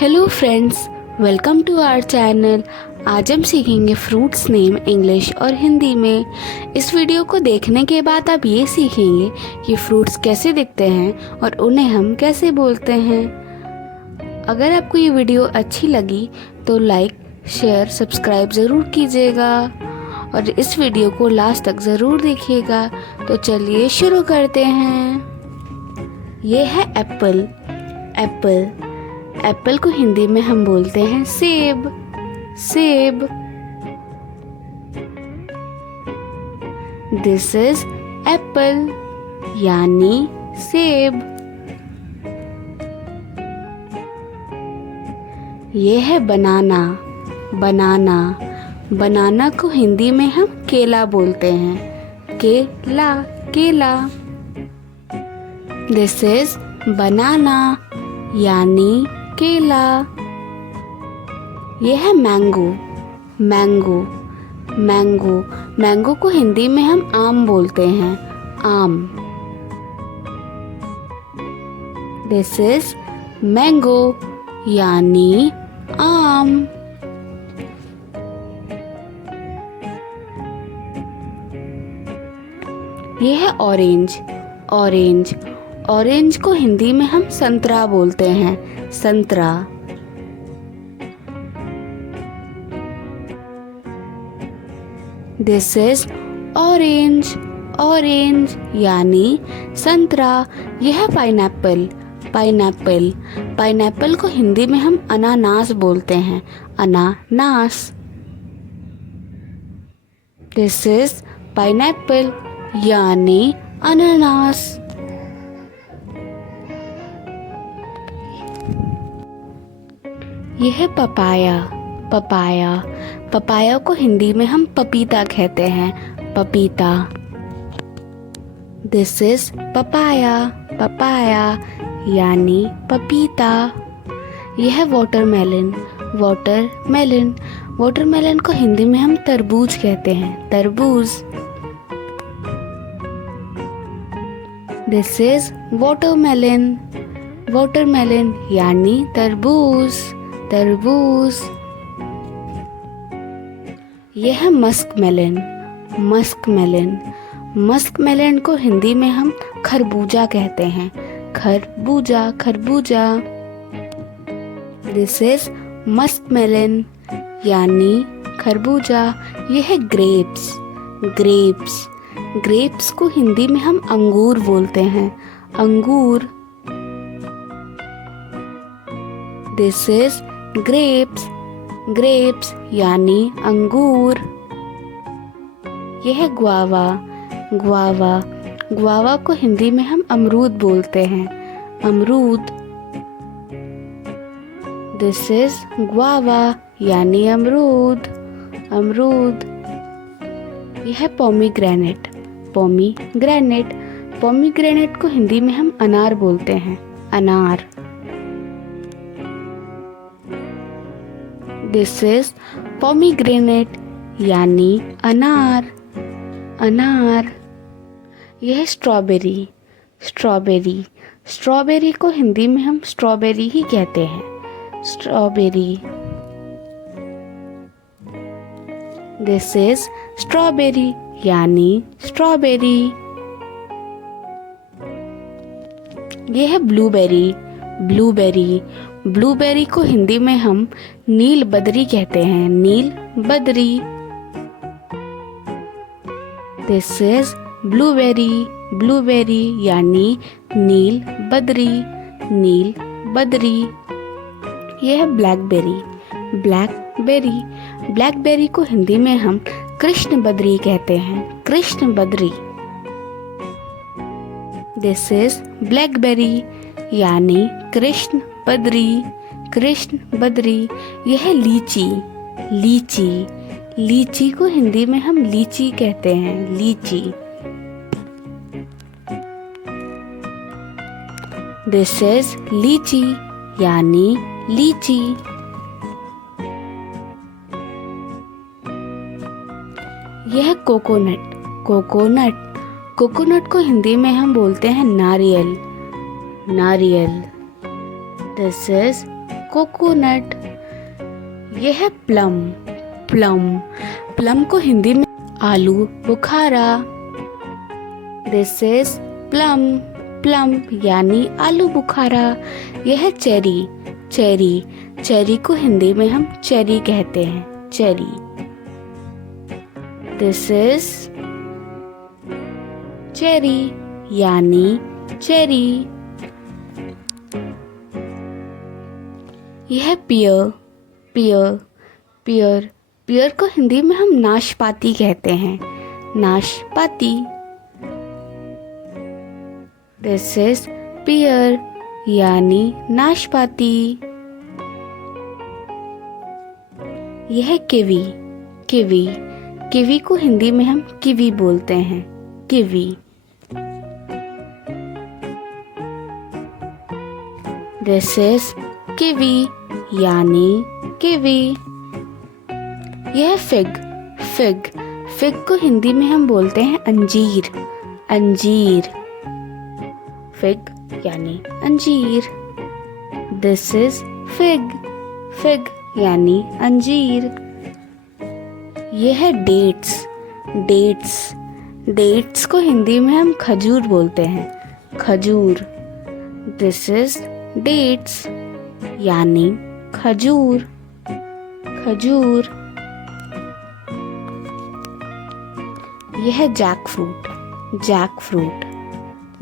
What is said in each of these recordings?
Hello friends, welcome to our channel. आज हम सीखेंगे फ्रूट्स नेम इंग्लिश और हिंदी में। इस वीडियो को देखने के बाद आप ये सीखेंगे कि फ्रूट्स कैसे दिखते हैं और उन्हें हम कैसे बोलते हैं। अगर आपको ये वीडियो अच्छी लगी तो लाइक, शेयर, सब्सक्राइब ज़रूर कीजिएगा और इस वीडियो को लास्ट तक ज़रूर देखिएगा। तो चलिए शुरू करते हैं। ये है एप्पल। एप्पल एप्पल को हिंदी में हम बोलते हैं सेब। सेब। दिस इज एप्पल यानी सेब। ये है बनाना। बनाना बनाना को हिंदी में हम केला बोलते हैं। केला केला। दिस इज बनाना यानी केला। यह है मैंगो। मैंगो मैंगो मैंगो को हिंदी में हम आम बोलते हैं। आम। दिस इज मैंगो यानी आम। यह है ऑरेंज। ऑरेंज ऑरेंज को हिंदी में हम संतरा बोलते हैं। संतरा। This is orange. ऑरेंज यानी संतरा। यह है पाइनएप्पल। पाइनएप्पल पाइनएप्पल को हिंदी में हम अनानास बोलते हैं। अनानास। दिस इज पाइनएप्पल यानी अनानास। यह है पपाया। पपाया पपाया को हिंदी में हम पपीता कहते हैं। पपीता। This is papaya. पपाया यानी पपीता। यह है वाटरमेलन। वाटरमेलन वाटरमेलन को हिंदी में हम तरबूज कहते हैं। तरबूज। This is watermelon. वाटरमेलन यानी तरबूज। तरबूज। यह है मस्कमेलन। मस्कमेलन मस्कमेलन को हिंदी में हम खरबूजा कहते हैं। खरबूजा खरबूजा। दिस इज मस्कमेलन यानी खरबूजा। यह है ग्रेप्स। ग्रेप्स ग्रेप्स को हिंदी में हम अंगूर बोलते हैं। अंगूर। This is grapes. ग्रेप्स यानी अंगूर। यह है गुआवा। गुआवा गुआवा को हिंदी में हम अमरूद बोलते हैं। अमरूद। दिस इज गुआवा यानी अमरूद। अमरूद। यह है पोमीग्रेनेट। पोमीग्रेनेट पोमीग्रेनेट को हिंदी में हम अनार बोलते हैं। अनार। दिस इज पोमीग्रेनेट यानी अनार। अनार। यह है स्ट्रॉबेरी। स्ट्रॉबेरी स्ट्रॉबेरी को हिंदी में हम स्ट्रॉबेरी ही कहते हैं। स्ट्रॉबेरी। दिस इज स्ट्रॉबेरी यानी स्ट्रॉबेरी। यह है ब्लूबेरी। ब्लूबेरी ब्लूबेरी को हिंदी में हम नील बदरी कहते हैं। नील बदरी। This is blueberry. ब्लूबेरी यानी नील बदरी। नील बदरी। यह है ब्लैकबेरी। ब्लैकबेरी ब्लैकबेरी को हिंदी में हम कृष्ण बदरी कहते हैं। कृष्ण बदरी। दिस इज ब्लैकबेरी यानी कृष्ण बदरी। कृष्ण बदरी। यह है लीची। लीची लीची को हिंदी में हम लीची कहते हैं। लीची। दिस इज लीची यानी लीची। यह है कोकोनट। कोकोनट कोकोनट को हिंदी में हम बोलते हैं नारियल। नारियल। This is coconut. यह है प्लम। प्लम प्लम को हिंदी में आलू बुखारा। This is plum. प्लम यानी आलू बुखारा। यह है चेरी। चेरी चेरी को हिंदी में हम चेरी कहते हैं, चेरी। दिस इज चेरी यानी चेरी। यह है पियर। पियर पियर पियर को हिंदी में हम नाशपाती कहते हैं, नाशपाती। दिस इज पियर यानी नाशपाती। यह है किवी। किवी किवी को हिंदी में हम किवी बोलते हैं, किवी। दिस इज किवी यानी किवी। यह फिग। फिग फिग को हिंदी में हम बोलते हैं अंजीर, अंजीर। फिग यानी अंजीर। This is fig. फिग यानी अंजीर। यह है डेट्स। डेट्स डेट्स को हिंदी में हम खजूर बोलते हैं, खजूर। दिस इज डेट्स यानी खजूर, खजूर। यह है jackfruit. Jackfruit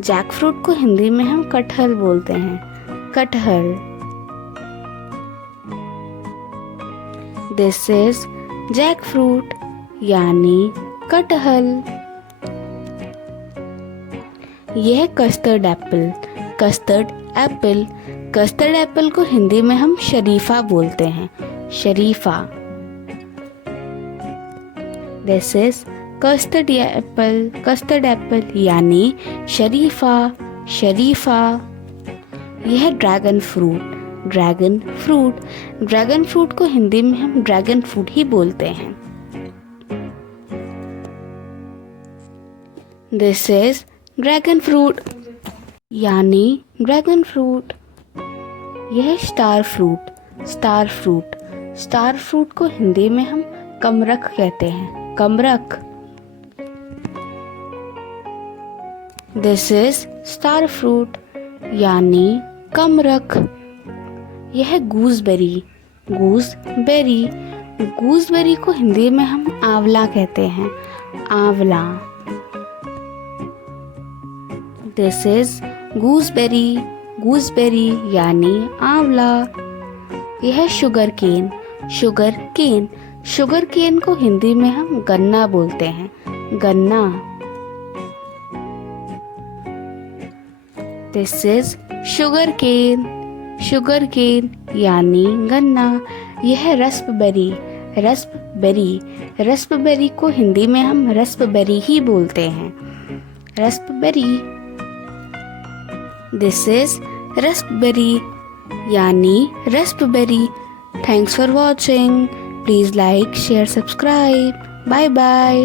jackfruit को हिंदी में हम कटहल बोलते हैं, कटहल। दिस इज जैक फ्रूट यानी कटहल। यह है custard Apple. Custard Apple custard Apple को हिंदी में हम शरीफा बोलते हैं, शरीफा। This is custard Apple, custard Apple यानी शरीफा, शरीफा। यह है dragon fruit. Dragon fruit dragon fruit को हिंदी में हम ड्रैगन फ्रूट ही बोलते हैं। दिस इज ड्रैगन फ्रूट यानी ड्रैगन फ्रूट। यह है star fruit. Star fruit star fruit को हिंदी में हम कमरख कहते हैं, कमरख। दिस इज स्टार फ्रूट यानी कमरख। यह है गूसबेरी। गूसबेरी गूसबेरी को हिंदी में हम आंवला कहते हैं, आंवला। This is gooseberry. गूसबेरी यानी आंवला। यह है sugarcane. Sugarcane sugarcane को हिंदी में हम गन्ना बोलते हैं, गन्ना। This is sugarcane. Sugarcane यानी गन्ना। यह है रस्पबेरी। रस्पबेरी रस्पबेरी को हिंदी में हम रस्पबेरी ही बोलते हैं, रस्पबेरी। दिस इज रस्पबेरी यानी raspberry. Thanks for watching. Please like, share, subscribe. Bye bye.